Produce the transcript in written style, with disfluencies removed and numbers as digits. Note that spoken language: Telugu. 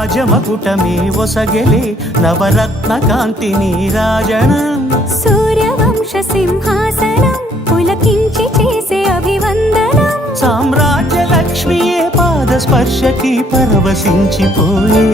రాజమకుటమే ఒసగెలే నవరత్న కాంతి నీరాజనం సూర్యవంశ సింహాసనం పులకించి చేసే అభివందనం సామ్రాజ్య లక్ష్మియే పాద స్పర్శకి పరవశించిపోయే